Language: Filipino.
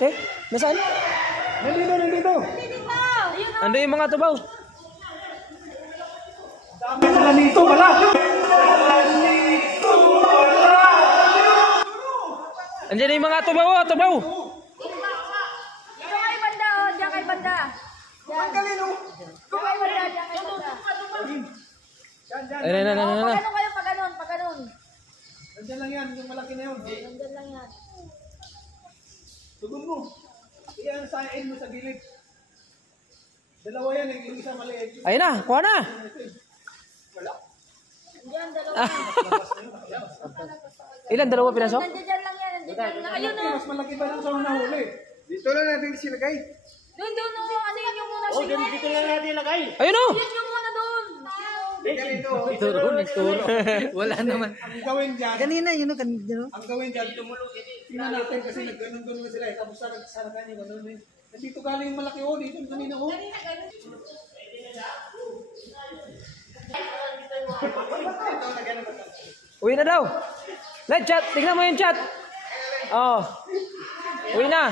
Okay? Nasaan? Nandito. Ando yung mga tubaw. Dami na nito, wala. Andiyan yung mga tubaw, tubaw. Diyan kay banda, oh. Diyan kay banda. Diyan kay banda, diyan kay banda. Ay, na. Pag-anon kayo, pag-anon. Nandiyan lang yan, yung malaki na yun. Nandiyan lang yan. Tugon mo. Iyan sa mo sa gilid. Dalawa yan, yung isa maliit. Ayun na, kuha na. Wala. Nandiyan, dalawa. Ilan, dalawa piraso? Nandiyan lang yan, nandiyan lang. Ayun, oh. Mas malaki pa lang sa nahuli. Dito lang natin silagay. Doon, oh. Ano yun yung muna siya? Dito lang natin ilagay. Ayun o. Yun yung muna doon. Nagturo. Wala naman. Ang gawin dyan. Kanina, yun o, kanina. Ang gawin dyan, tingnan natin kasi nagganong-ganon na sila. Tapos sana kanya, gano'n eh. Nandito galing yung malaki o, dito kanina o. Uwi na daw. Let chat, tingnan mo yung chat. Oh. Uwi na.